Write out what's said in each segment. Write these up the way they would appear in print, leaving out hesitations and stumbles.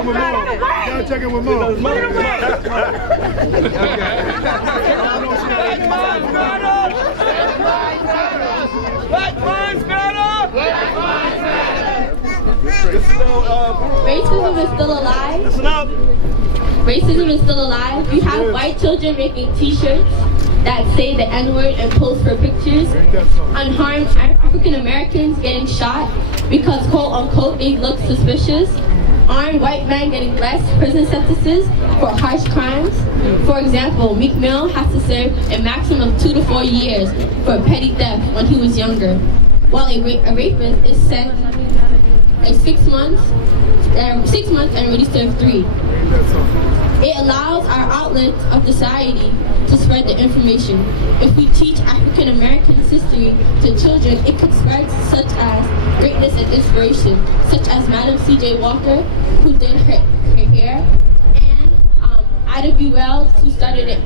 in with Mom. Gotta check in with Mom. Black Lives Matter! Black Lives Matter! Racism is still alive. Listen up. Racism is still alive. You have white children making t-shirts that say the N-word and pose for pictures. Unharmed African Americans getting shot because quote unquote they look suspicious. Armed white men getting less prison sentences for harsh crimes. For example, Meek Mill has to serve a maximum of 2 to 4 years for petty theft when he was younger, while a rapist is sent 6 months and really served 3. It allows our outlets of society to spread the information. If we teach African Americans history to children, it can spread such as greatness and inspiration, such as Madam C.J. Walker, who did her hair, and Ida B. Wells, who started the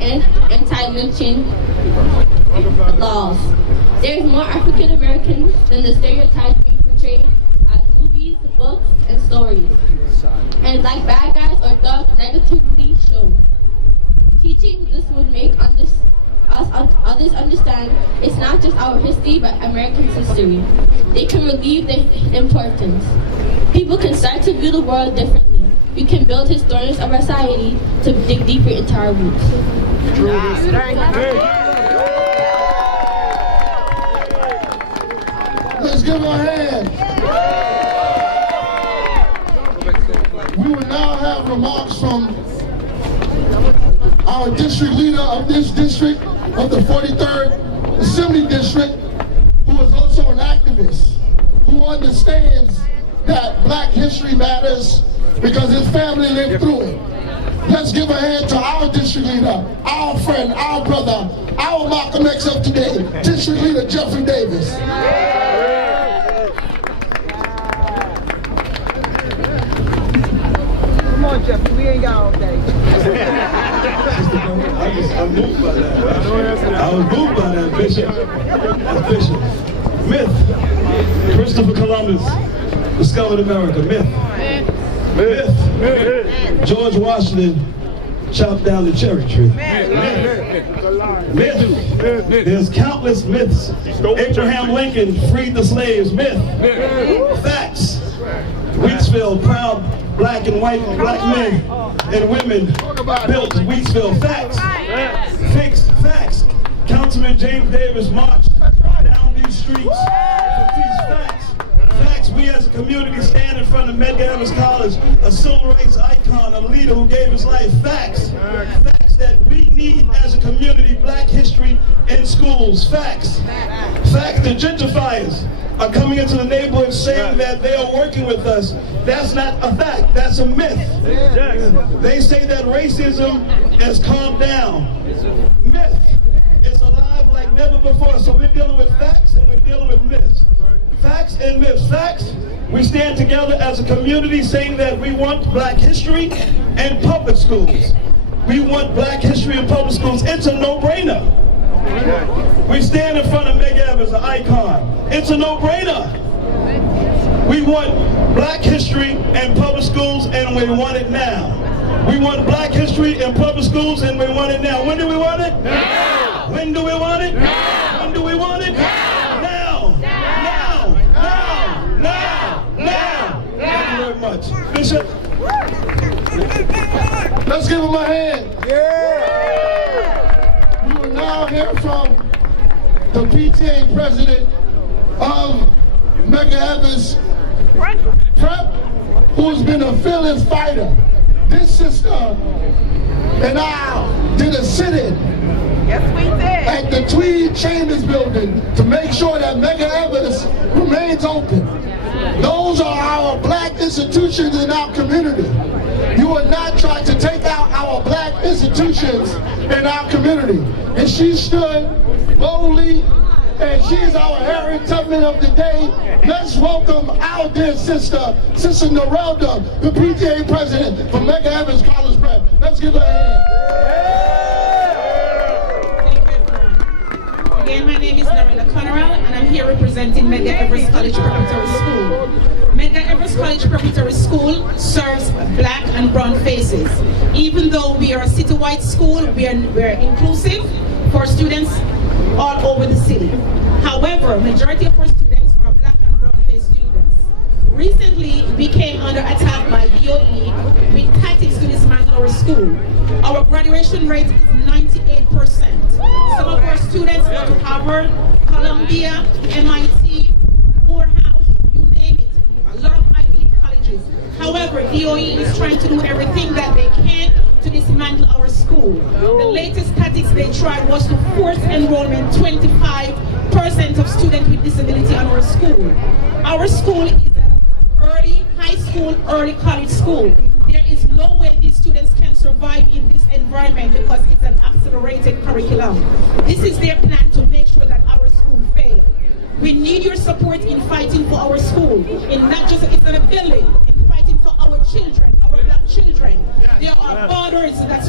anti-lynching laws. There is more African Americans than the stereotypes being portrayed as movies, books, and stories, and like bad guys or thugs negatively shown. Teaching this would make others understand it's not just our history but Americans' history. They can relieve the importance. People can start to view the world differently. We can build historians of our society to dig deeper into our roots. Let's give her a hand. We will now have remarks from our district leader of this district, of the 43rd Assembly District, who is also an activist, who understands that Black history matters because his family lived through it. Let's give a hand to our district leader, our friend, our brother, our Malcolm X of today, District Leader Jeffrey Davis. Come on, Jeffrey, we ain't got all day. I'm moved by that. I was moved by that, Bishop. That's Bishop. Myth. Christopher Columbus discovered America. Myth. Myth. George Washington chopped down the cherry tree. Myth. There's countless myths. Abraham Lincoln freed the slaves. Myth. Facts. Wheatsville, proud black and white black men and women built Wheatsville. Facts. Facts. Councilman James Davis marched down these streets to teach facts. Facts. We as a community stand in front of MEDGAR College, a civil rights icon, a leader who gave his life. Facts. Facts that we need as a community Black history in schools. Facts. Facts. The gentrifiers are coming into the neighborhood saying that they are working with us. That's not a fact, that's a myth. They say that racism has calmed down. Myth. It's alive like never before. So we're dealing with facts and we're dealing with myths. Facts and myths. Facts. We stand together as a community saying that we want Black history and public schools. We want Black history in public schools. It's a no-brainer. We stand in front of MEDGAR as an icon. It's a no-brainer. We want Black history in public schools and we want it now. We want Black history in public schools and we want it now. When do we want it? Now. When do we want it? Now. When do we want it? Now. Now. Thank you very much. Bishop. Let's give him a hand. We will now hear from the PTA president of MEDGAR Prep, who's been a fearless fighter. This sister and I did a sit-in at the Tweed Chambers building to make sure that MEDGAR remains open. Those are our Black institutions in our community. You will not try to take out our Black institutions in our community. And she stood boldly, and she is our Harriet Tubman of the day. Let's welcome our dear sister, Sister Norelda, the PTA president for MEDGAR College Prep. Let's give her a hand. Again, my name is Norelda Conneral, and I'm here representing MEDGAR College Preparatory School. MEDGAR Everest College Preparatory School serves black and brown faces. Even though we are a citywide school, we're inclusive for students all over the city. However, majority of our students are black and brown face students. Recently, we came under attack by DOE with tactics to dismantle our school. Our graduation rate is 98%. Some of our students go to Harvard, Columbia, MIT, Morehouse, you name it. A lot of Ivy League colleges. However, DOE is trying to do everything that they can to dismantle our school. The latest tactics they tried was to force enrollment 25% of students with disability on our school. Our school is an early high school, early college school. There is no way these students can survive in this environment because it's an accelerated curriculum. This is their plan to make sure that our school fails. We need your support in fighting for our school. In not just it's not a building, in fighting for our children, our black children. There are borders that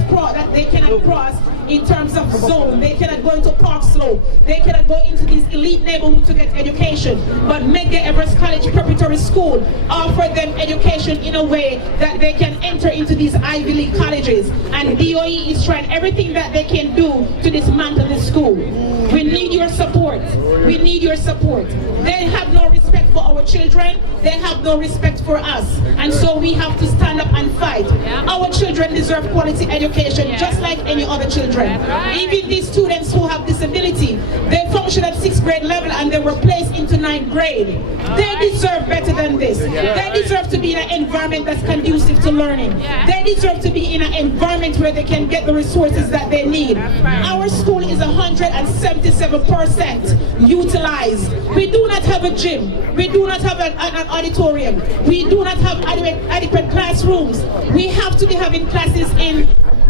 they cannot cross in terms of zone. They cannot go into Park Slope. They cannot go into these elite neighborhoods to get education. But MEDGAR Everest College Preparatory School offer them education in a way that they can enter into these Ivy League colleges. And DOE is trying everything that they can do to dismantle the school. We need your support. We need your support. They have no respect for our children. They have no respect for us. And so we have to stand up and fight. Our children deserve quality education just like any other children. Even these students who have disability, they function at 6th grade level and they were placed into 9th grade. They deserve better than this. They deserve to be in an environment that's conducive to learning. They deserve to be in an environment where they can get the resources that they need. Our school is 177% utilized. We do not have a gym. We do not have an auditorium. We do not have adequate classrooms. We have to be having classes in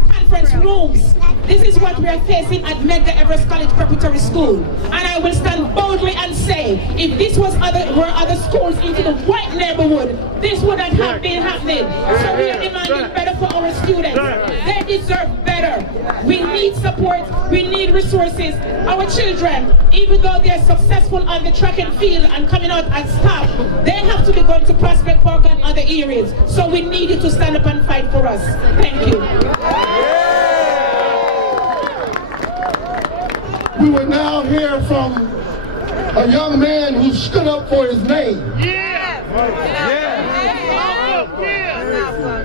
conference rooms. This is what we are facing at MEDGAR Everest College Preparatory School. And I will stand boldly and say, if this were other schools into the white neighborhood, this wouldn't have been happening. So we are demanding better for our students. They deserve better. We need support. We need resources. Our children, even though they are successful on the track and field and coming out as top, they have to be going to Prospect Park and other areas. So we need you to stand up and fight for us. Thank you. We will now hear from a young man who stood up for his name.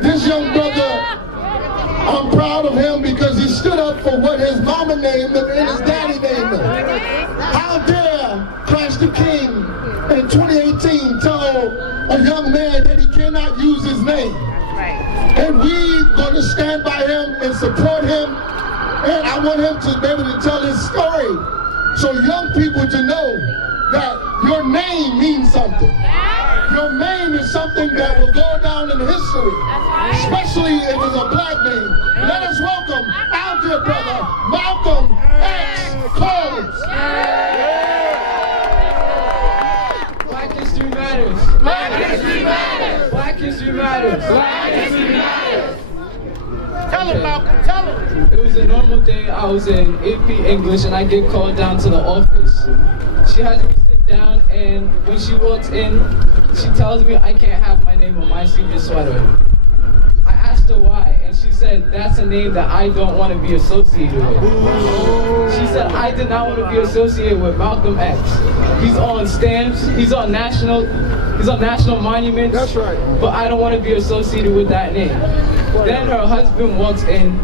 This young brother, I'm proud of him because he stood up for what his mama named him and his daddy named him. How dare Christ the King in 2018 tell a young man that he cannot use his name? And we're going to stand by him and support him. And I want him to be able to tell his story so young people to know that your name means something. Your name is something that will go down in history, especially if it's a black name. Let us welcome our dear brother, Malcolm X. Combs. Black History Matters. Black History Matters. Black History Matters. Black History Matters. Tell him, Malcolm, tell him. It was a normal day. I was in AP English and I get called down to the office. She has me sit down and when she walks in, she tells me I can't have my name on my senior sweater. I asked her why and she said that's a name that I don't want to be associated with. She said I did not want to be associated with Malcolm X. He's on stamps, he's on national monuments. That's right. But I don't want to be associated with that name. Then her husband walks in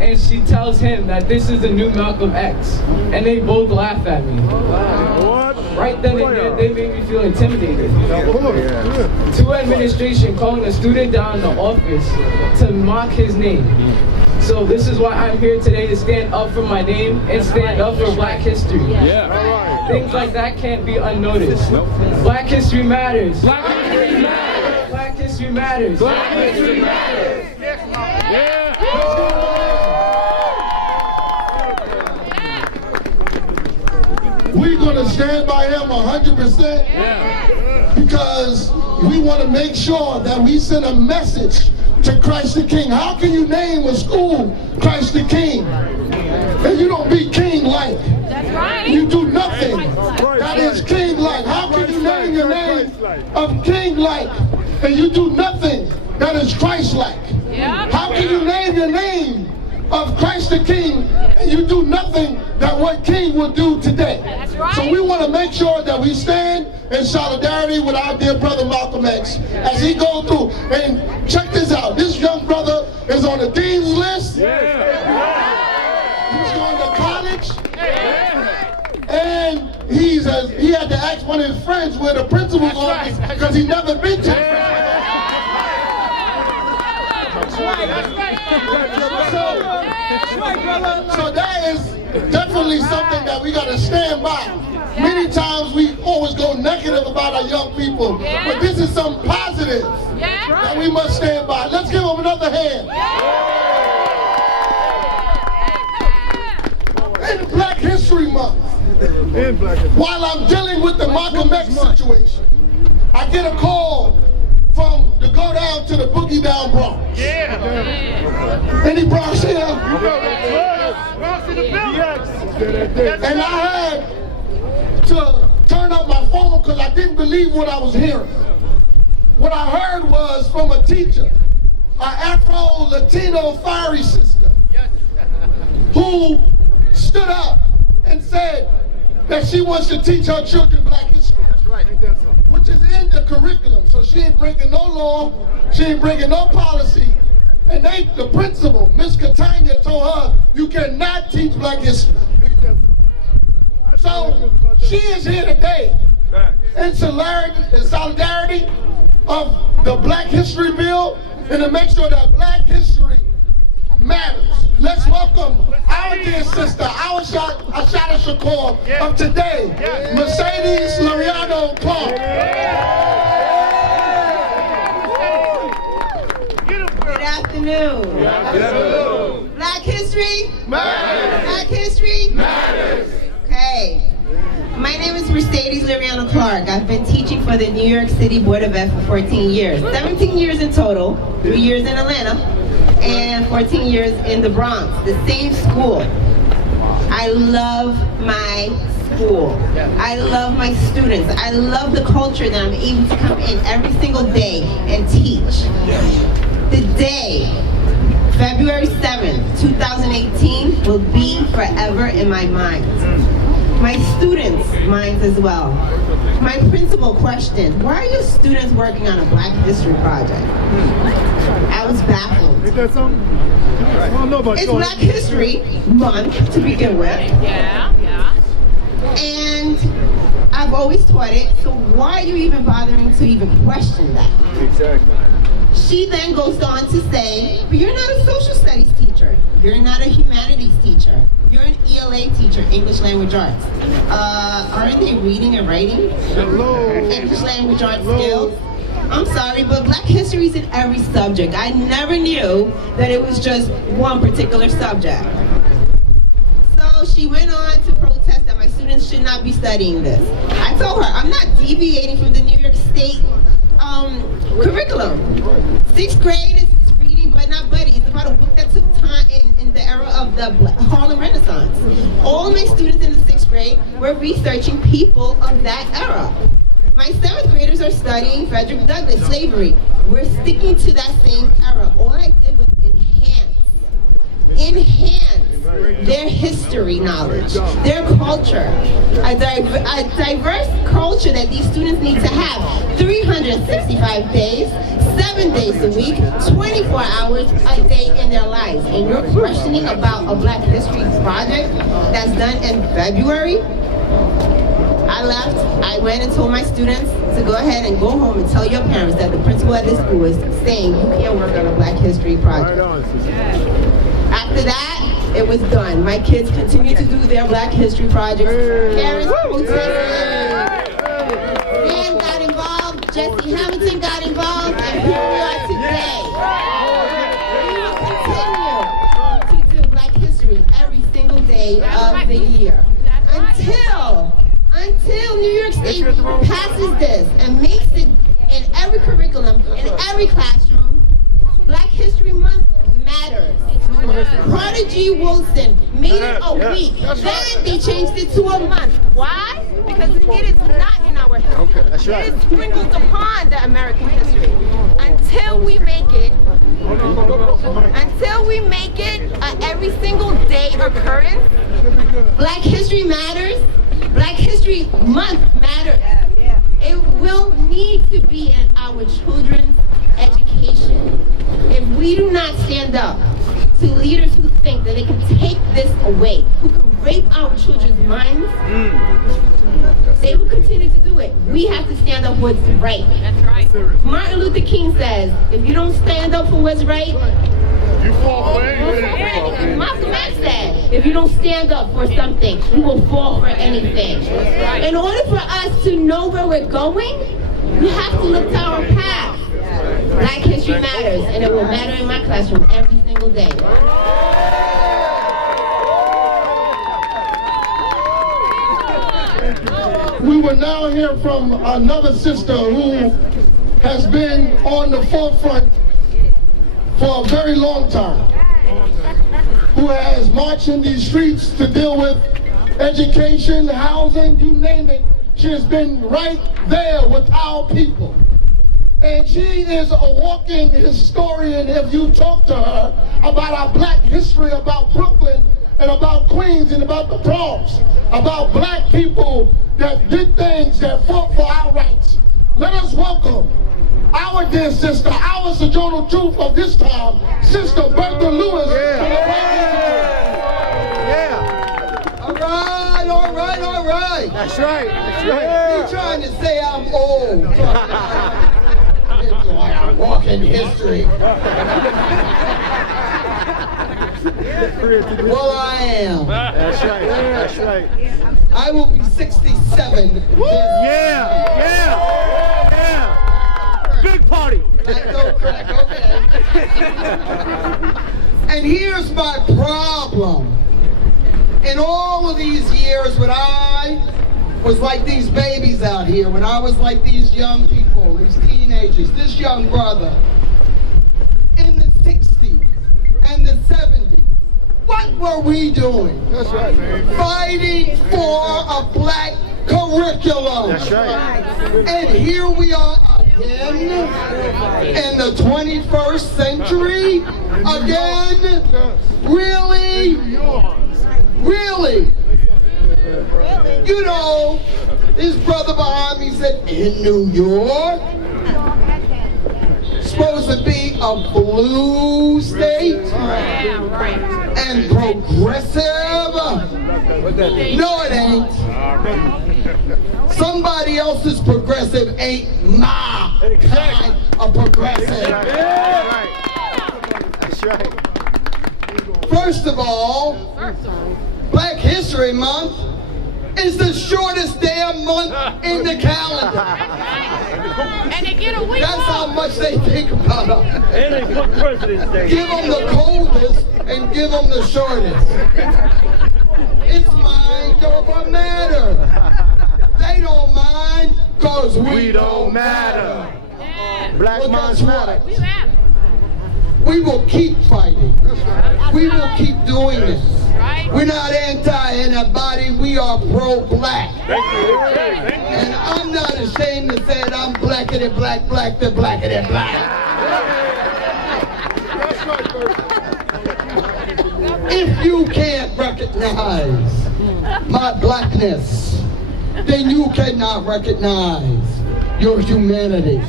and she tells him that this is the new Malcolm X. And they both laugh at me. Right then and there, they made me feel intimidated. To administration calling a student down in the office to mock his name. So this is why I'm here today to stand up for my name and stand up for Black history. Things like that can't be unnoticed. Black History Matters. Black History Matters. Black History Matters. Black History Matters. We're going to stand by him 100% because we want to make sure that we send a message to Christ the King. How can you name a school Christ the King and you don't be king-like? That's right. You do nothing that is king-like. How can you name your name of king-like and you do nothing that is Christ-like? How can you name your name of Christ the King and you do nothing that what King would do today? That's right. So we want to make sure that we stand in solidarity with our dear brother Malcolm X as he goes through. And check this out, this young brother is on the dean's list. He's going to college. And he had to ask one of his friends where the principal's office because he never been to the principal's office. So that is definitely something that we got to stand by. Many times we always go negative about our young people, but this is something positive that we must stand by. Let's give them another hand. In Black History Month, while I'm dealing with the Malcolm X situation, I get a call from to go down to the Boogie Down Bronx. Any Bronx here? And I had to turn up my phone because I didn't believe what I was hearing. What I heard was from a teacher, an Afro-Latino fiery sister, who stood up and said that she wants to teach her children Black history. That's right. Which is in the curriculum. So she ain't breaking no law, she ain't breaking no policy. And the principal, Miss Catania, told her, you cannot teach Black history. So she is here today in solidarity of the Black History Bill and to make sure that Black history matters. Let's welcome our dear sister, our Ashada Shakur of today, Mercedes Lariano Clark. Good afternoon. Black history matters. Black history matters. Okay. My name is Mercedes Lariano Clark. I've been teaching for the New York City Board of Ed for 14 years. 17 years in total, 3 years in Atlanta, and 14 years in the Bronx, the same school. I love my school. I love my students. I love the culture that I'm able to come in every single day and teach. The day, February 7th, 2018, will be forever in my mind. My students' minds as well. My principal questioned, why are your students working on a Black History project? I was baffled. It's Black History Month to begin with. And I've always taught it, so why are you even bothering to even question that? Exactly. She then goes on to say, but you're not a social studies teacher. You're not a humanities teacher. You're an ELA teacher, English Language Arts. Aren't they reading and writing? English Language Arts skills? I'm sorry, but Black history is in every subject. I never knew that it was just one particular subject. So she went on to protest that my students should not be studying this. I told her, I'm not deviating from the New York State curriculum. 6th grade is reading but not buddy. It's about a book that took time in the era of the Harlem Renaissance. All my students in the 6th grade were researching people of that era. My 7th graders are studying Frederick Douglass, slavery. We're sticking to that same era. All I did was enhance their history knowledge, their culture, a diverse culture that these students need to have 365 days, 7 days a week, 24 hours a day in their lives. And you're questioning about a Black History project that's done in February? I left, I went and told my students to go ahead and go home and tell your parents that the principal at this school is saying you can't work on a Black History project. After that, it was done. My kids continue to do their Black History projects. Parents protested. Dan got involved. Jesse Hamilton got involved. And here we are today. We will continue to do Black History every single day of the year. Until New York State passes this and makes it in every curriculum, in every classroom, Black History Month matters. Prodigy Wilson made it a week. Then they changed it to a month. Why? Because because it is not in our history. Okay, that's right. It is sprinkled upon the American history. Until we make it a every single day occurrence, Black History Matters, Black History Month matters. It will need to be in our children's education. If we do not stand up to leaders who think that they can take this away, who can rape our children's minds, they will continue to do it. We have to stand up for what's right. That's right. Martin Luther King says, if you don't stand up for what's right, You fall for anything. Malcolm X said, if you don't stand up for something, you will fall for anything. In order for us to know where we're going, we have to look to our past. Black History Matters, and it will matter in my classroom every single day. We will now hear from another sister who has been on the forefront for a very long time, who has marched in these streets to deal with education, housing, you name it. She has been right there with our people. And she is a walking historian. If you talk to her about our Black history, about Brooklyn, and about Queens, and about the Bronx, about Black people that did things, that fought for our rights. Let us welcome our dear sister, our sojourner truth of this time, Sister Bertha Lewis. All right. That's right. You're trying to say I'm old. It's like I'm walking history. Well, I am. That's right. I will be 67. Yeah. Big party. Correct, okay. And here's my problem. In all of these years, when I was like these babies out here, when I was like these young people, these teenagers, this young brother, in the 60s and the 70s, what were we doing? That's right. Fighting for a Black curriculum. That's right. And here we are again in the 21st century. Again? Really? Really? You know, his brother behind me said, in New York? Supposed to be a blue state? And progressive? No, it ain't. Somebody else's progressive ain't my kind of progressive. That's right. First of all, Black History Month is the shortest damn month in the calendar. And they get a week That's how much they think about us. And they put President's Day. Give them the coldest and give them the shortest. It's mind over matter. They don't mind because we don't matter. Black Well, Minds guess Matter. what? We will keep fighting. We will keep doing this. We're not anti-anybody, we are pro-Black. And I'm not ashamed to say that I'm blacker than black, black than blacker than black. If you can't recognize my blackness, then you cannot recognize your humanity.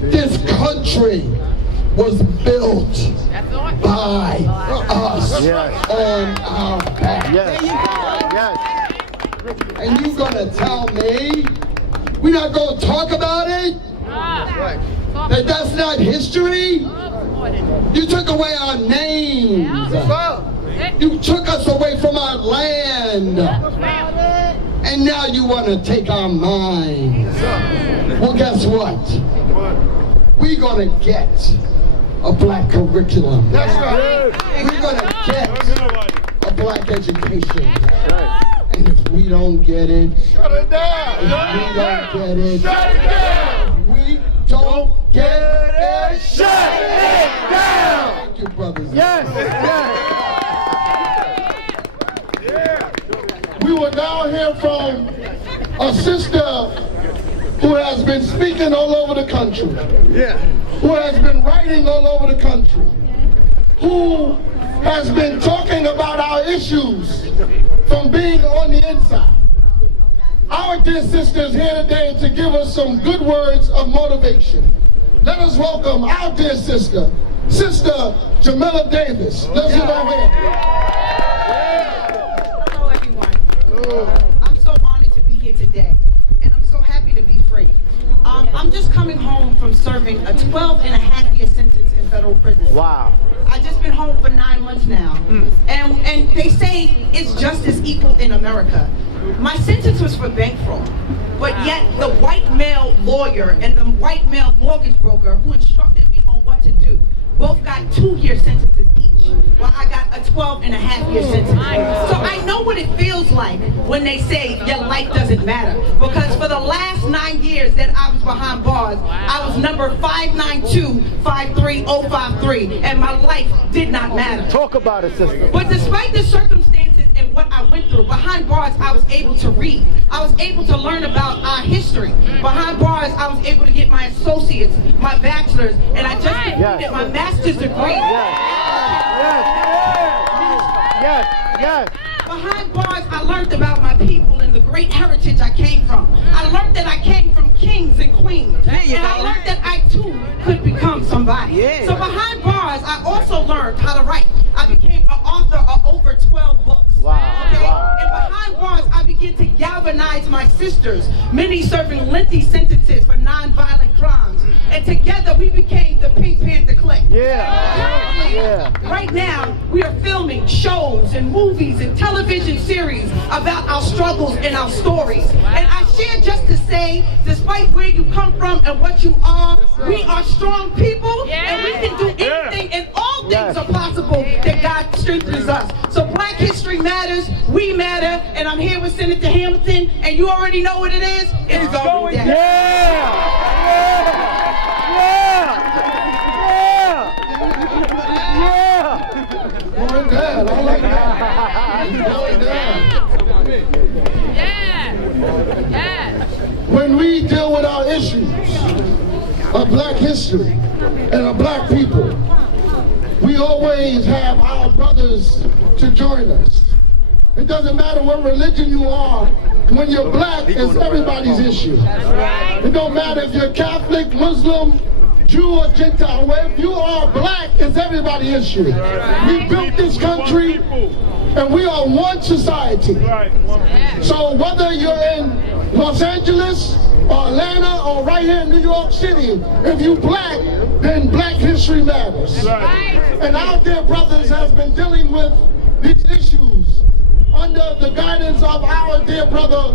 This country was built by us on our back. Yes. And you gonna tell me we're not gonna talk about it? That's not history? You took away our names. You took us away from our land. And now you want to take our minds. Well, guess what? We're gonna get a Black curriculum. That's right. We're gonna get a Black education. And if we don't get it, Shut it down. if we don't get it, Shut it down. we don't get it. Shut it down. Thank you, brothers. Yes. We will now hear from a sister who has been speaking all over the country, who has been writing all over the country, who has been talking about our issues from being on the inside. Our dear sister is here today to give us some good words of motivation. Let us welcome our dear sister, Sister Jamila Davis. Let's give her a hand. Hello, everyone. I'm so honored to be here today, and I'm so happy to be free. I'm just coming home from serving a 12-and-a-half-year sentence in federal prison. Wow. I've just been home for 9 months now, and they say it's justice equal in America. My sentence was for bank fraud, but yet the white male lawyer and the white male mortgage broker who instructed me on what to do both got 2-year sentences each, while I got a 12-and-a-half-year sentence. So I know what it feels like when they say your life doesn't matter, because for the last 9 years that I was behind bars, I was number 592-53053, and my life did not matter. Talk about it, sister. But despite the circumstances and what I went through, behind bars I was able to read. I was able to learn about our history. Behind bars I was able to get my associates, my bachelor's, and I just completed my master's degree. Yes. Behind bars I learned about my people and the great heritage I came from. I learned that I came from kings and queens. And I learned that I too could become somebody. So behind bars I also learned how to write. I became an author of over 12 books. And behind bars, I began to galvanize my sisters, many serving lengthy sentences for non-violent crimes. And together we became the Pink Panther Clique. Right now, we are filming shows and movies and television series about our struggles and our stories. And I share just to say, despite where you come from and what you are, we are strong people, and we can do anything, and all things are possible that God strengthens us. So Black History matters, we matter, and I'm here with Senator Hamilton, and you already know what it is. It is going down. Going down. I like that. Going down. When we deal with our issues of Black history and of Black people, we always have our brothers to join us. It doesn't matter what religion you are. When you're Black, it's everybody's issue. It don't matter if you're Catholic, Muslim, Jew, or Gentile. If you are Black, it's everybody's issue. We built this country, and we are one society. So whether you're in Los Angeles, or Atlanta, or right here in New York City, if you Black, then Black history matters. And our dear brothers have been dealing with these issues under the guidance of our dear brother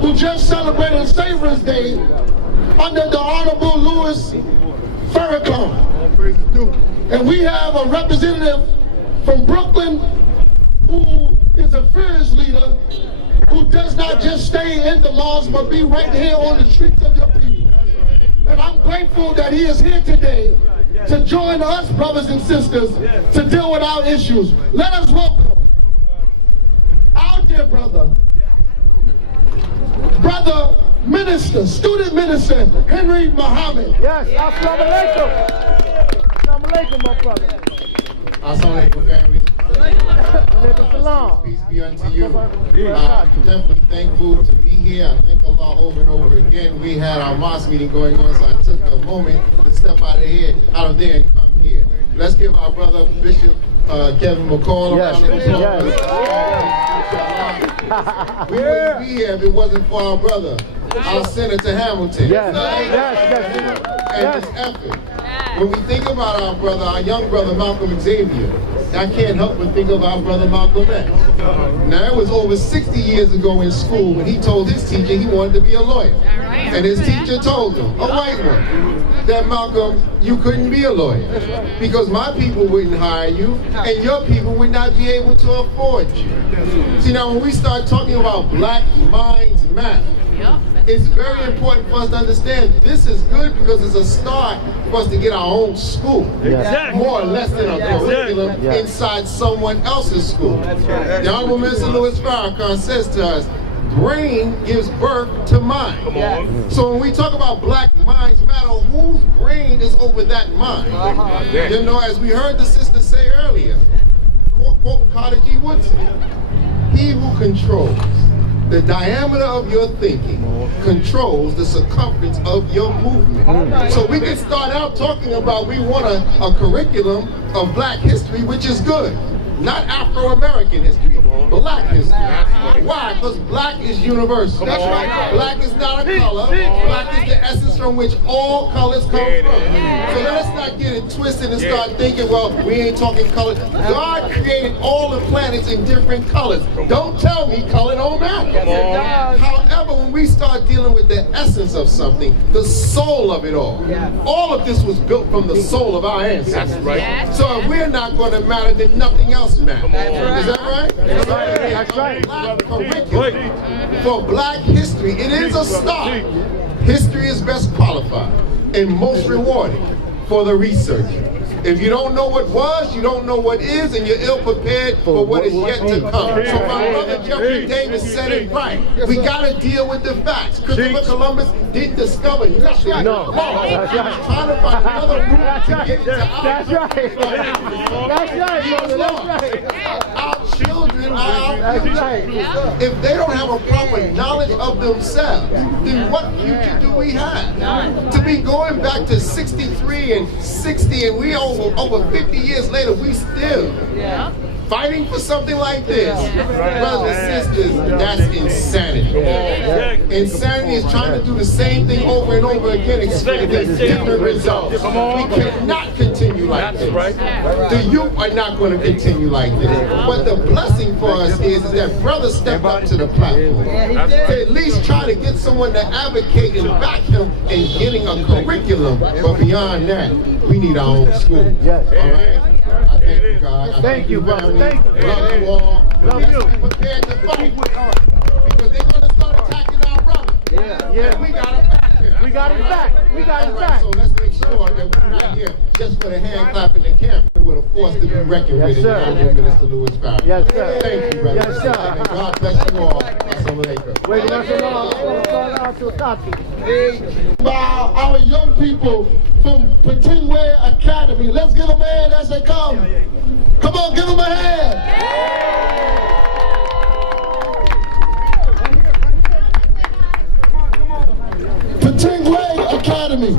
who just celebrated Savior's Day, under the Honorable Louis Farrakhan. And we have a representative from Brooklyn who is a fearless leader, who does not just stay in the malls, but be right here on the streets of your people. And I'm grateful that he is here today to join us, brothers and sisters, to deal with our issues. Let us welcome our dear brother minister, student minister, Henry Muhammad. Yes, assalamu alaikum. Assalamu alaikum, my brother. Assalamu alaikum, family. Peace be unto you. I'm definitely thankful to be here. I thank Allah over and over again. We had our mosque meeting going on, so I took a moment to step out of there and come here. Let's give our brother Bishop Kevin McCall a round of applause. We wouldn't be here if it wasn't for our brother, our Senator Hamilton. And his effort. When we think about our brother, our young brother Malcolm Xavier, I can't help but think of our brother Malcolm X. Now, it was over 60 years ago in school when he told his teacher he wanted to be a lawyer. And his teacher told him, a white one, that Malcolm, you couldn't be a lawyer because my people wouldn't hire you and your people would not be able to afford you. See, now when we start talking about Black Minds Matter, it's very important for us to understand this is good because it's a start for us to get our own school. More or less than a curriculum inside someone else's school. The Honorable Minister Louis Farrakhan says to us, brain gives birth to mind. So when we talk about Black Minds Matter, whose brain is over that mind? You know, as we heard the sister say earlier, quote Carter G. Woodson, he who controls the diameter of your thinking controls the circumference of your movement. So we can start out talking about we want a curriculum of Black history, which is good. Not Afro-American history, Black history. Why? Because Black is universal. That's right. Black is not a color. Black is the essence from which all colors come from. So let's not get it twisted and start thinking, well, we ain't talking colors. God created all the planets in different colors. Don't tell me color don't matter. However, when we start dealing with the essence of something, the soul of it all of this was built from the soul of our ancestors. That's right. So if we're not going to matter, then nothing else matters. Is that right? That's right. That's right. Black curriculum for Black history, it is a start. History is best qualified and most rewarding for the researcher. If you don't know what was, you don't know what is, and you're ill-prepared for what is yet to come. So my brother Jeffrey Davis said it right. We got to deal with the facts. Christopher Columbus didn't discover nothing. No. That's right. Trying to find another route to get into our That's right. Our children are if they don't have a proper knowledge of themselves, then what future do we have? To be going back to 63 and 60 and we over 50 years later, we still fighting for something like this. Brothers and sisters, that's insanity. Insanity is trying to do the same thing over and over again, expecting different results. We cannot continue like this. The youth are not going to continue like this. But the blessing for us is that brothers step up to the platform. To at least try to get someone to advocate and back him in getting a curriculum. But beyond that, we need our own school. All right? I thank you, God. Thank you, brother. Thank you. Love you all. Love you. Be prepared to fight. Because they're going to start attacking our brother. And we got him back here. We got his back. We got his back. So let's make sure that we're not here just for the hand clapping and camera. With a force to be reckoned with in the Honorable Minister Louis Farrakhan. Yes, sir. Thank you, brother. Yes, sir. And God bless you all. Assalamu alaikum. By our young people from Patingway Academy. Let's give them a hand as they come. Come on, give them a hand. Patingway Academy.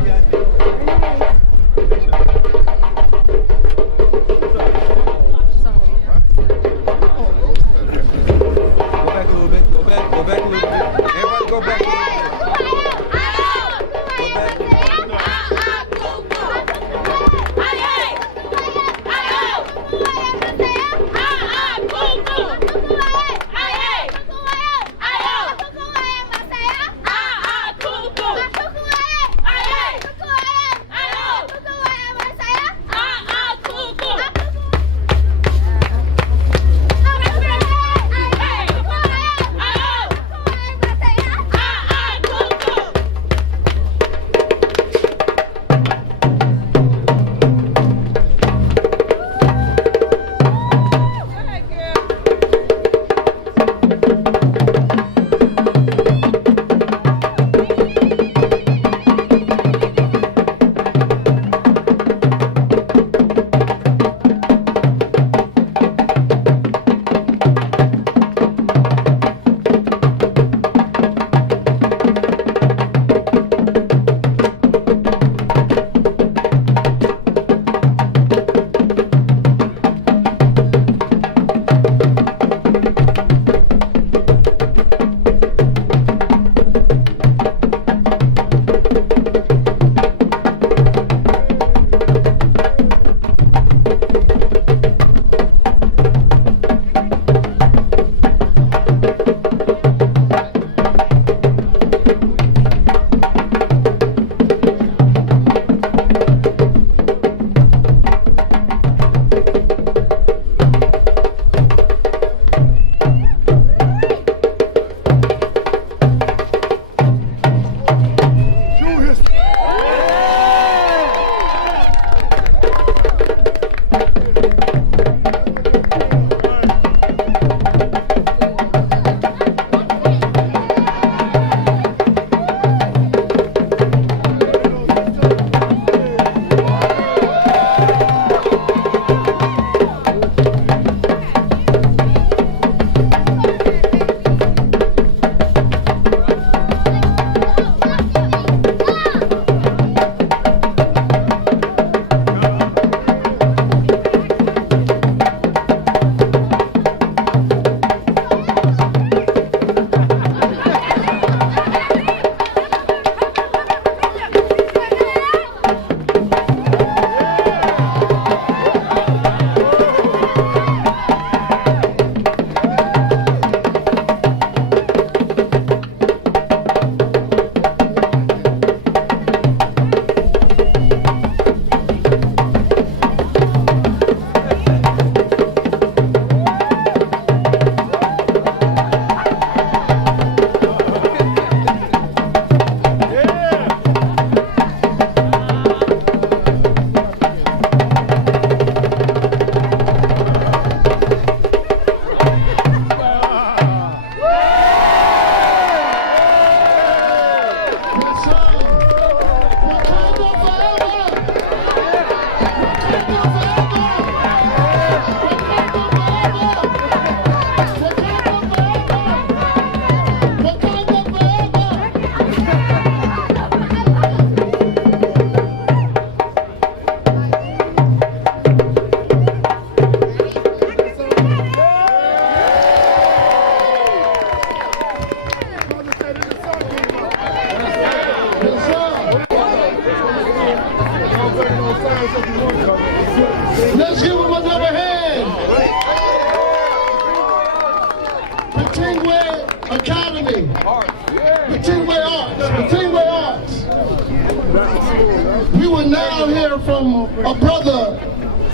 hear from a brother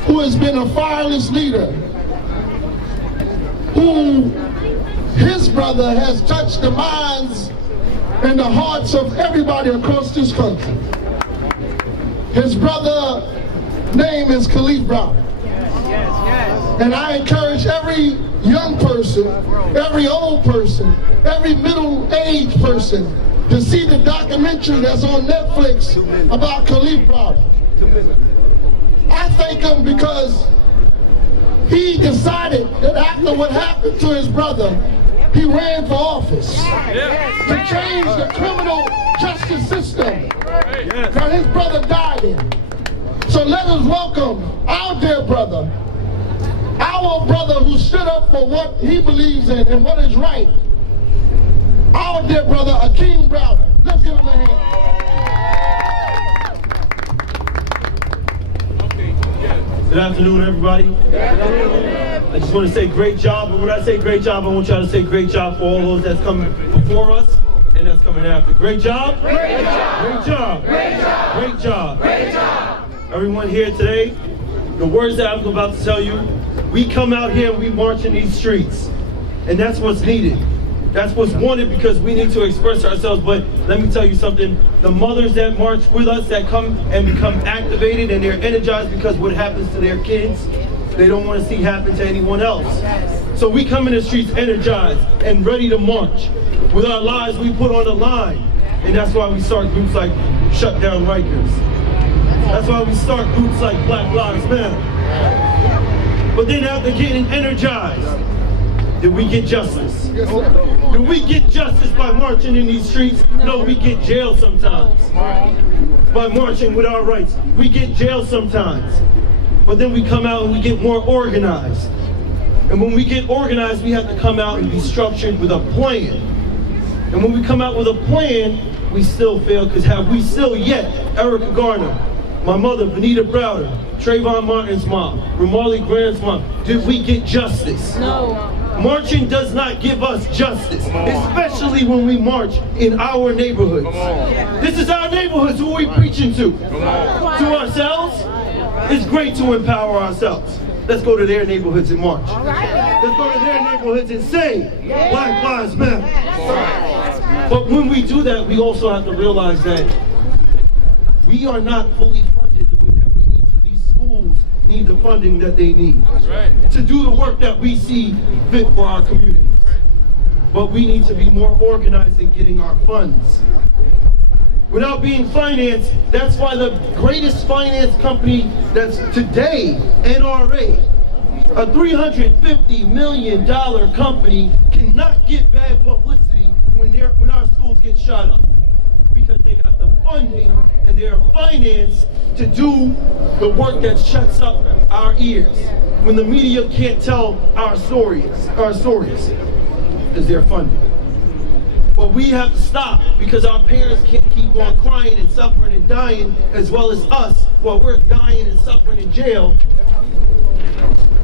who has been a fireless leader, who his brother has touched the minds and the hearts of everybody across this country. His brother name is Khalif Browder. And I encourage every young person, every old person, every middle-aged person to see the documentary that's on Netflix about Khalif Browder. I thank him because he decided that after what happened to his brother, he ran for office to change the criminal justice system that his brother died in. So let us welcome our dear brother, our brother who stood up for what he believes in and what is right, our dear brother, Akeem Browder. Let's give him a hand. Good afternoon, everybody. I just want to say great job, and when I say great job, I want y'all to say great job for all those that's coming before us and that's coming after. Great job? Great job! Great job! Great job! Great job! Great job! Everyone here today, the words that I'm about to tell you, we come out here and we march in these streets, and that's what's needed. That's what's wanted because we need to express ourselves. But let me tell you something, the mothers that march with us, that come and become activated and they're energized because what happens to their kids, they don't want to see happen to anyone else. So we come in the streets energized and ready to march. With our lives we put on the line. And that's why we start groups like Shut Down Rikers. That's why we start groups like Black Lives Matter. But then after getting energized, did we get justice? Do we get justice by marching in these streets? No, we get jail sometimes. By marching with our rights, we get jail sometimes. But then we come out and we get more organized. And when we get organized, we have to come out and be structured with a plan. And when we come out with a plan, we still fail because have we still yet, Erica Garner, my mother, Benita Browder, Trayvon Martin's mom, Ramarley Grant's mom, did we get justice? No. Marching does not give us justice, especially when we march in our neighborhoods. This is our neighborhoods. Who are we preaching to? To ourselves? It's great to empower ourselves. Let's go to their neighborhoods and march. Let's go to their neighborhoods and say, Black Lives Matter. But when we do that, we also have to realize that we are not fully funded the way that we need to. These schools need the funding that they need to do the work that we see fit for our communities. But we need to be more organized in getting our funds. Without being financed, that's why the greatest finance company that's today, NRA, a $350 million company, cannot get bad publicity when our schools get shot up. Because they got the funding and they're financed to do the work that shuts up our ears. When the media can't tell our stories, because they're funded. But we have to stop because our parents can't keep on crying and suffering and dying as well as us while we're dying and suffering in jail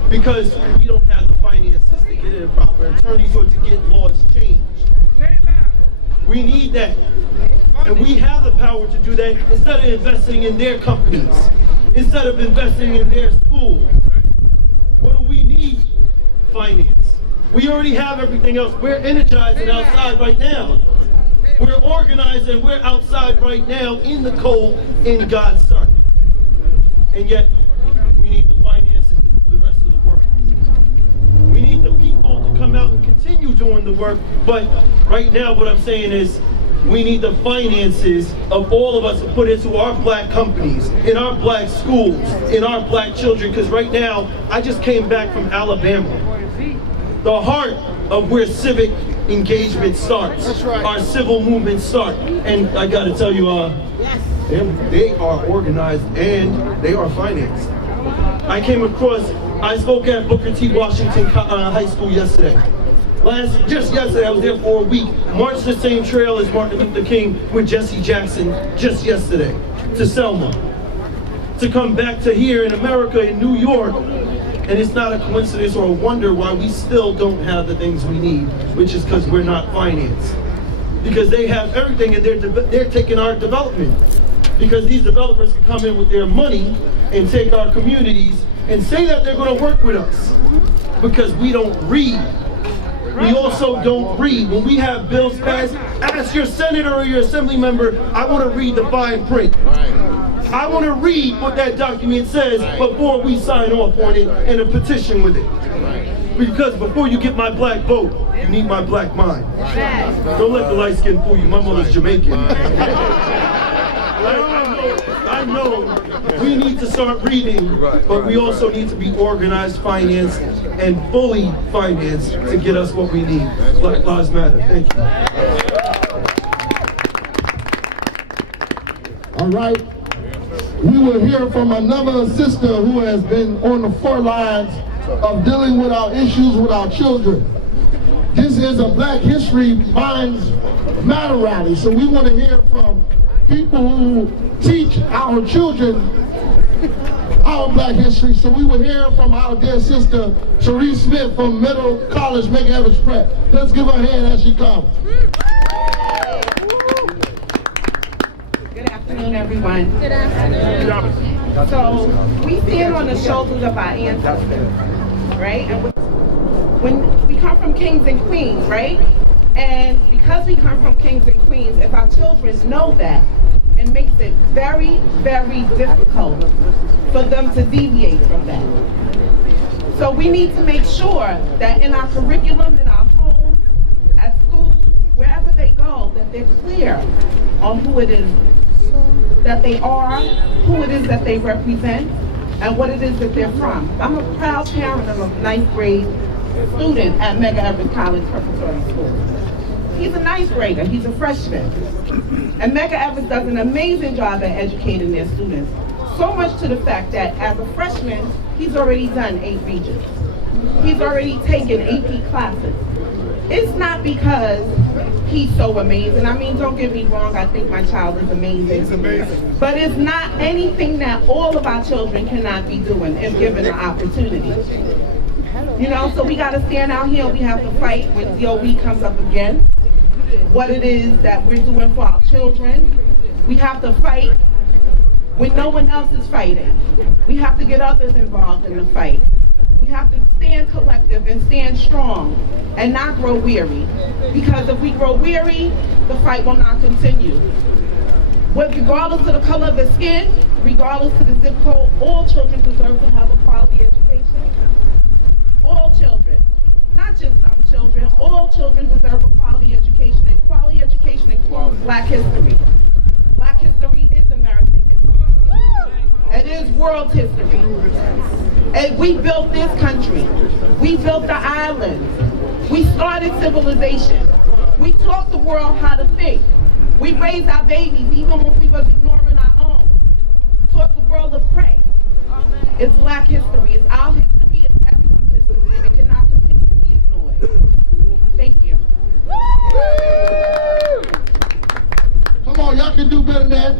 because we don't have the finances to get in proper attorneys or to get laws changed. We need that. And we have the power to do that instead of investing in their companies, instead of investing in their schools. What do we need? Finance. We already have everything else. We're energized and outside right now. We're organized and we're outside right now in the cold in God's sun. And yet, we need the finances to do the rest of the work. We need the people to come out and continue doing the work. But right now, what I'm saying is, we need the finances of all of us to put into our black companies, in our black schools, in our black children. Because right now, I just came back from Alabama. The heart of where civic engagement starts, our civil movement start. And I got to tell you, they are organized and they are financed. I spoke at Booker T. Washington High School yesterday. Just yesterday, I was there for a week. Marched the same trail as Martin Luther King with Jesse Jackson just yesterday to Selma. To come back to here in America, in New York, and it's not a coincidence or a wonder why we still don't have the things we need, which is because we're not financed. Because they have everything and they're taking our development. because these developers can come in with their money and take our communities and say that they're going to work with us because we don't read. We also don't read. When we have bills passed, ask your senator or your assembly member, I want to read the fine print. I want to read what that document says before we sign off on it and a petition with it. Because before you get my black vote, you need my black mind. Don't let the light skin fool you. My mother's Jamaican. I know we need to start reading, but we also need to be organized, financed, and fully financed to get us what we need. Black Lives Matter. Thank you. All right. We will hear from another sister who has been on the front lines of dealing with our issues with our children. This is a Black History Minds Matter rally, so we want to hear from people who teach our children our Black history. So we will hear from our dear sister, Cherie Smith from Middle College, Medgar Evers Prep. Let's give her a hand as she comes. Good afternoon, everyone. Good afternoon. So we stand on the shoulders of our ancestors, right? And when we come from kings and queens, right? And because we come from kings and queens, if our children know that, it makes it very, very difficult for them to deviate from that. So we need to make sure that in our curriculum, in our homes, at schools, wherever they go, that they're clear on who it is that they are, who it is that they represent, and what it is that they're from. I'm a proud parent of a 9th grade student at MEDGAR Evers College Preparatory School. He's a 9th grader, he's a freshman. And MEDGAR Evers does an amazing job at educating their students. So much to the fact that as a freshman, he's already done 8 regions. He's already taken AP classes. It's not because he's so amazing. I mean, don't get me wrong, I think my child is amazing. It's amazing. But it's not anything that all of our children cannot be doing if given the opportunity. You know, so we got to stand out here and we have to fight when DOE comes up again. What it is that we're doing for our children. We have to fight when no one else is fighting. We have to get others involved in the fight. We have to stand collective and stand strong and not grow weary. Because if we grow weary, the fight will not continue. Regardless of the color of the skin, regardless of the zip code, all children deserve to have a quality education. All children. Not just some children. All children deserve a quality education, and quality education includes Black history. Black history is American history. It is world history. And we built this country. We built the islands. We started civilization. We taught the world how to think. We raised our babies even when we was ignoring our own. Taught the world to pray. It's Black history. It's our history. It's everyone's history. And it cannot continue to be ignored. Thank you. Come on, y'all can do better than that.